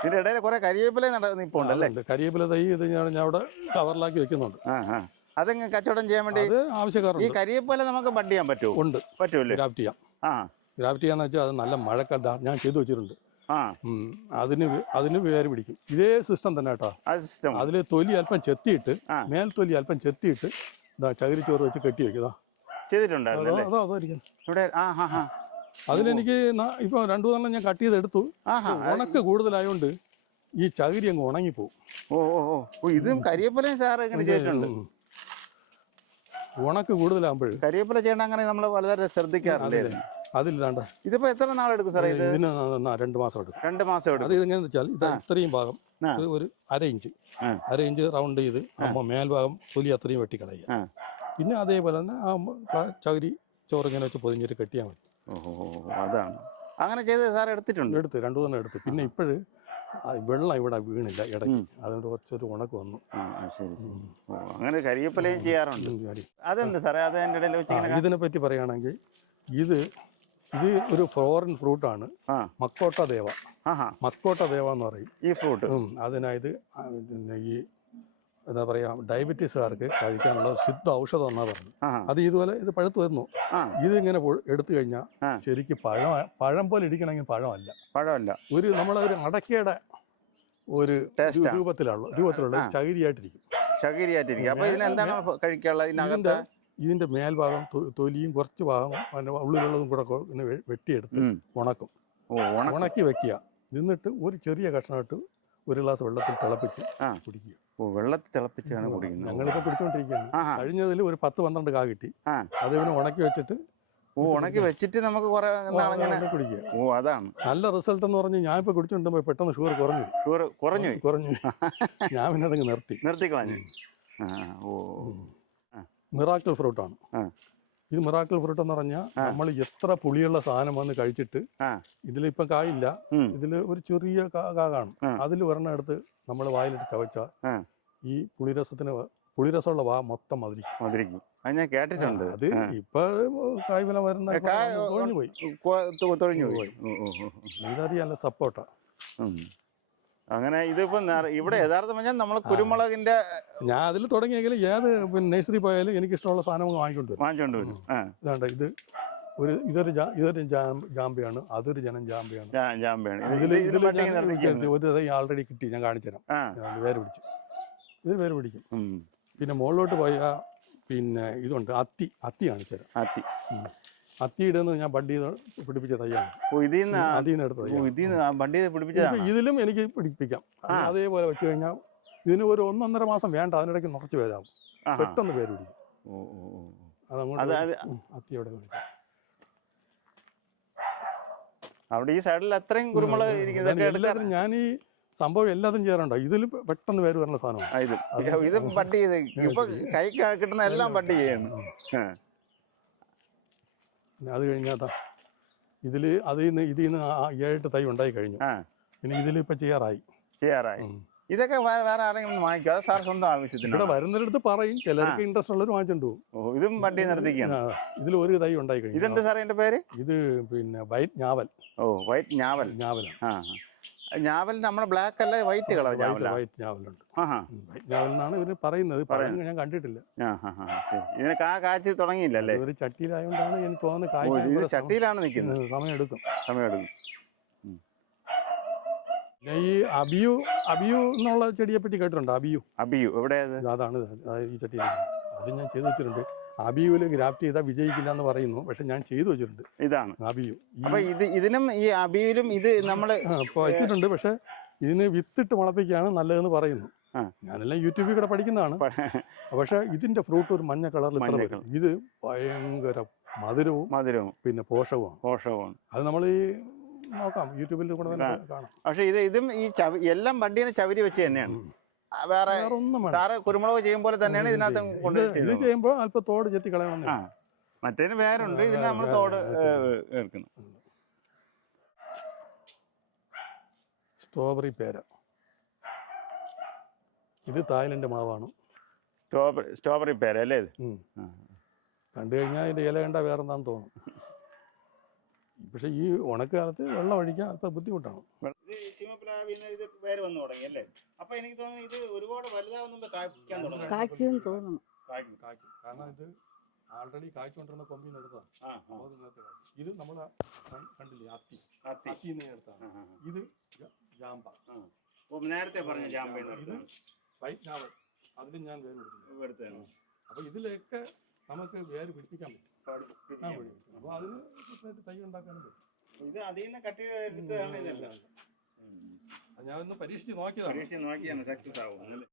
ഇതിന്റെ ഇടയിൽ കുറെ കരിവേപ്പില നിൽപ്പുണ്ടല്ലേ? കരിവേപ്പില തൈ ഇത് ഞാൻ അവിടെ കവറിലാക്കി വെക്കുന്നുണ്ട്. അതങ്ങ് കച്ചവടം ചെയ്യാൻ വേണ്ടി ആവശ്യക്കാരുണ്ട്. ഈ കരിവേപ്പില നമുക്ക് ബഡ് ചെയ്യാൻ പറ്റുമോ? ഉണ്ട്, പറ്റുമല്ലേ? ഗ്രാഫ്റ്റ് ചെയ്യാം. ഗ്രാഫ്റ്റ് ചെയ്യാന്ന് വെച്ചാൽ അത് നല്ല മഴക്കാലത്ത് ഞാൻ ചെയ്തു വെച്ചിട്ടുണ്ട്. അതിന് വേര് പിടിക്കും. ഇതേ സിസ്റ്റം തന്നെ കേട്ടോ. അതിൽ തൊലി അല്പം ചെത്തിയിട്ട്, മേൽ തൊലി അല്പം ചെത്തിയിട്ട് ചകിരിച്ചോറ് വെച്ച് കെട്ടി വെക്കുക ചെയ്തിട്ടുണ്ടായിരുന്നു. അതിലെനിക്ക് ഇപ്പൊ 2-3 ഞാൻ കട്ട് ചെയ്തെടുത്തു. ഉണക്ക് കൂടുതലായോണ്ട് ഈ ചകിരി അങ്ങ് ഉണങ്ങിപ്പോവും. ഇതും കരിവേപ്പിലയും സാറ് ഇങ്ങനെ ചെയ്തിട്ടുണ്ട്. ഉണക്ക് കൂടുതലാകുമ്പോൾ കരിവേപ്പില ചെയ്യണ അങ്ങനെ നമ്മൾ വളരെ ശ്രദ്ധിക്കാറില്ല. അതില്ലാണ്ട ഇതിപ്പോ എത്ര നാളെടുക്കും സാറേ? ഇതിന് 2 മാസം എടുക്കും. 2 മാസം എടുക്കും. അത് എങ്ങനെയാന്ന് വെച്ചാൽ ഇത് ഇത്രയും ഭാഗം ഒരു 1/2 ഇഞ്ച് റൗണ്ട് ചെയ്ത് മേൽഭാഗം തൊലി അത്രയും വെട്ടിക്കളയുക. പിന്നെ അതേപോലെ തന്നെ ആ ചകിരി ചോറ് ഇങ്ങനെ വെച്ച് പൊതിഞ്ഞിട്ട് കെട്ടിയാൽ മതി. അതാണ് അങ്ങനെ ചെയ്ത് സാർ എടുത്തിട്ടുണ്ട്. 2 എടുത്ത്. പിന്നെ ഇപ്പോഴ് വെള്ളം ഇവിടെ വീണില്ല ഇടയ്ക്ക്, അതുകൊണ്ട് കുറച്ചൊരു ഉണക്ക് വന്നു. ശരി ശരി. അങ്ങനെ കരിവേപ്പിലയും ചെയ്യാറുണ്ട്. അതെന്ത് സാറേ? ഇതിനെ പറ്റി പറയുകയാണെങ്കിൽ ഇത് ഒരു ഫോറിൻ ഫ്രൂട്ടാണ്. മക്കോട്ട ദേവ എന്ന് പറയും ഈ ഫ്രൂട്ട്. അതിനായത് ഈ എന്താ പറയാ, ഡയബറ്റീസുകാർക്ക് കഴിക്കാനുള്ള സിദ്ധ ഔഷധം എന്നാ പറഞ്ഞു. അത് ഇതുപോലെ ഇത് പഴുത്ത് വരുന്നു. ഇതിങ്ങനെ എടുത്തു കഴിഞ്ഞാൽ ശരിക്കും പഴം പോലെ ഇരിക്കണമെങ്കിൽ പഴമല്ല, ഒരു നമ്മളൊരു അടക്കയുടെ ഒരു രൂപത്തിലുള്ള ചകിരിയായിട്ടിരിക്കും. ഇതിന്റെ മേൽഭാഗം തൊലിയും കുറച്ച് ഭാഗം ഉള്ളിലുള്ളതും കൂടെ വെട്ടിയെടുത്ത് ഉണക്കി വെക്കുക. എന്നിട്ട് ഒരു ചെറിയ കഷ്ണമായിട്ട് 1 ഗ്ലാസ് വെള്ളത്തിൽ തിളപ്പിച്ച് കുടിക്കുക. വെള്ളത്തിൽ തിളപ്പിച്ചാണ് കുടിക്കുന്നത്. ഞങ്ങളിപ്പോ കുടിച്ചോണ്ടിരിക്കുകയാണ്. കഴിഞ്ഞതിൽ ഒരു 10-12 കാ കിട്ടി. അത് പിന്നെ ഉണക്കി വെച്ചിട്ട് നമുക്ക് കുടിക്കുക. അതാണ് നല്ല റിസൾട്ട് എന്ന് പറഞ്ഞ് ഞാൻ ഇപ്പൊ കുടിച്ചോണ്ടിരുമ്പോ പെട്ടെന്ന് ഷുഗർ കുറഞ്ഞു. ഞാൻ പിന്നെ അതങ്ങ് നിർത്തി കളഞ്ഞു. മിറാക്കിൾ ഫ്രൂട്ടാണ് ഇത്. മിറാക്കിൾ ഫ്രൂട്ട് എന്ന് പറഞ്ഞാൽ നമ്മൾ എത്ര പുളിയുള്ള സാധനം വന്ന് കഴിച്ചിട്ട് ഇതിലിപ്പം കായില്ല, ഇതില് ഒരു ചെറിയ കാ കാണും. അതിൽ ഒരെണ്ണം എടുത്ത് നമ്മൾ വായിലിട്ട് ചവച്ചാൽ ഈ പുളിരസമുള്ള വാ മൊത്തം മധുരിക്കും. ഞാൻ കേട്ടിട്ടുണ്ട്. അത് ഇപ്പൊ കായ്ഫല വരുന്ന തൊഴിഞ്ഞു പോയി. ഇതറിയാല്ല സപ്പോർട്ടാ. അങ്ങനെ ഇതിപ്പോ ഇവിടെ യഥാർത്ഥം പറഞ്ഞാൽ നമ്മൾ കുരുമുളകിന്റെ ഞാൻ അതിൽ തുടങ്ങിയെങ്കിൽ ഏത് നഴ്സറി പോയാലും എനിക്ക് ഇഷ്ടമുള്ള സാധനം വാങ്ങിക്കൊണ്ട് വരും. ഇതാണ്ട് ഇതൊരു ജാമ്പയാണ്, അതൊരു ജാമ്പയാണ്. ഒരു തൈ ആൾറെഡി കിട്ടി, ഞാൻ കാണിച്ചു തരാം. വേര് പിടിക്കും. പിന്നെ മുകളിലോട്ട് പോയാൽ പിന്നെ ഇതുണ്ട്, അത്തി കാണിച്ചു തരാം. അത്തിയുടെ ഞാൻ ബഡ് ചെയ്ത് പിടിപ്പിച്ച തൈയാണ്. ഇതിലും എനിക്ക് പിടിപ്പിക്കാം. അതേപോലെ വെച്ച് കഴിഞ്ഞാൽ ഇതിന് ഒരു 1-1.5 മാസം വേണ്ട, അതിനിടയ്ക്ക് നിറച്ച് പേരാകും, പെട്ടെന്ന് പേര് പിടിക്കും. അതങ്ങോട്ട് അത്തിയോടെ കാണിക്കാം. അവിടെ ഈ സൈഡിൽ അത്രയും കുരുമുളക് എല്ലാത്തിനും ഞാൻ ഈ സംഭവം എല്ലാതും ചെയ്യാറുണ്ടോ. ഇതിൽ പെട്ടെന്ന് പേര് വരുന്ന സാധനമാണ്. ഇത് ബഡ് ചെയ്ത് ഇപ്പൊ കൈ കിട്ടുന്ന എല്ലാം ബഡ് ചെയ്യണം. അത് കഴിഞ്ഞാൽ ഇതിൽ ഇതിന്ന് 7-8 തൈ ഉണ്ടായി കഴിഞ്ഞു. പിന്നെ ഇതിലിപ്പോൾ ചെയ്യാറായി. ഇതൊക്കെ വേറെ ആരെങ്കിലും വാങ്ങിക്കും? അത് സാർ സ്വന്തം ആവശ്യത്തിന് ഇവിടെ വരുന്നവരടുത്ത് പറയും, ചിലർക്ക് ഇൻട്രസ്റ്റ് ഉള്ളവർ വാങ്ങിച്ചോണ്ട് പോകും. ഇതും വണ്ടി നിർത്തിക്കാണ്. ഇതിൽ ഒരു തൈ ഉണ്ടായി കഴിഞ്ഞു. ഇതെന്ത് സാറേ ഇതിന്റെ പേര്? ഇത് പിന്നെ വൈറ്റ് ഞാവൽ. വൈറ്റ് ഞാവലാണ്. ഞാവൽ നമ്മുടെ ബ്ലാക്ക് അല്ല, വൈറ്റ് കളർ വൈറ്റ് ഞാവലുണ്ട്. വൈറ്റ് ഞാവൽ എന്നാണ് ഇവര് പറയുന്നത്. ഞാൻ കണ്ടിട്ടില്ല. ഇതിന് കാച്ചി തുടങ്ങിയില്ലല്ലേ? ഒരു ചട്ടിയിലായോണ്ടാണ് എനിക്ക് തോന്നുന്നത്. ചട്ടിയിലാണ് നിൽക്കുന്നത്. സമയം എടുക്കും. ഈ അബിയു എന്നുള്ള ചെടിയെ പറ്റി കേട്ടിട്ടുണ്ട്? അബിയു എവിടെ? അതാണ് ഈ ചട്ടിയിൽ. അത് ഞാൻ ചെയ്തു വെച്ചിട്ടുണ്ട്. അബിയുവിൽ ഗ്രാഫ്റ്റ് ചെയ്താൽ വിജയിക്കില്ല എന്ന് പറയുന്നു, പക്ഷെ ഞാൻ ചെയ്തു വെച്ചിട്ടുണ്ട്. ഇതാണ് അബിയു. ഇതിനും ഈ അബിയുലും ഇത് നമ്മള് വെച്ചിട്ടുണ്ട്. പക്ഷെ ഇതിന് വിത്തിട്ട് മുളപ്പിക്കുകയാണ് നല്ലതെന്ന് പറയുന്നു. ഞാനെല്ലാം യൂട്യൂബിൽ കൂടെ പഠിക്കുന്നതാണ്. പക്ഷെ ഇതിന്റെ ഫ്രൂട്ട് ഒരു മഞ്ഞ കളറിൽ ഇത്ര വരും. ഇത് ഭയങ്കര മധുരവും പിന്നെ പോഷകവുമാണ്. അത് നമ്മൾ ഈ നോക്കാം, യൂട്യൂബിൽ കൂടെ തന്നെ കാണാം. പക്ഷെ ഇതും ഈ എല്ലാം വണ്ടിയെ ചവരി വെച്ച് തന്നെയാണ്. വേറെ സാറ് കുരുമുളക് ചെയ്യുമ്പോൾ തന്നെയാണ് ഇതിനകത്ത് ഇത് ചെയ്യുമ്പോൾ അല്പം തോട് ചെത്തി കളയണം. മറ്റേന് വേറുണ്ട്, ഇതിന് നമ്മൾ തോട് എടുക്കണം. സ്ട്രോബെറി പേര. ഇത് തായ്ലൻഡ് മാവാണ്. സ്ട്രോബെറി പേര അല്ലേ ഇത്? കണ്ടു കഴിഞ്ഞാൽ ഇതിന്റെ ഇല കണ്ട വേറെന്താന്ന് തോന്നും. പക്ഷെ ഈ ഉണക്കാലത്ത് വെള്ളം ഒഴിക്കാൻ അല്പം ബുദ്ധിമുട്ടാണ്. ഇത് ശിവപ്ലാവിൽ ഇത് വേര് വന്നു തുടങ്ങി അല്ലേ? അപ്പൊ എനിക്ക് തോന്നുന്നു ഇത് ഒരുപാട് വലുതാവുന്നുണ്ട്, കായ്ക്കാൻ തുടങ്ങും. കായ്ക്കും. കാരണം ഇത് ആൾറെഡി കായ്ച്ചുകൊണ്ടിരുന്ന കൊമ്പിൽ നിന്ന് എടുത്തതാണ്. ഇത് നമ്മൾ കണ്ടില്ലേ, അത്തിന്ന് എടുത്താണ്. ഇത് ജാമ്പ, നേരത്തെ പറഞ്ഞ ജാമ്പ. ഇത് വൈറ്റ് നാവൽ, അതിലും ഞാൻ വേര്. അപ്പൊ ഇതിലൊക്കെ നമുക്ക് വേര് പിടിപ്പിക്കാൻ പറ്റും. അപ്പൊ അതിന് തൈ ഉണ്ടാക്കാനും പറ്റും. ഇത് അതിൽ നിന്ന് കട്ട് ചെയ്തെടുത്തതാണ് ഇതെല്ലാം. ഞാനൊന്ന് പരീക്ഷിച്ച് നോക്കിയതാണ്. സക്സസ് ആവും.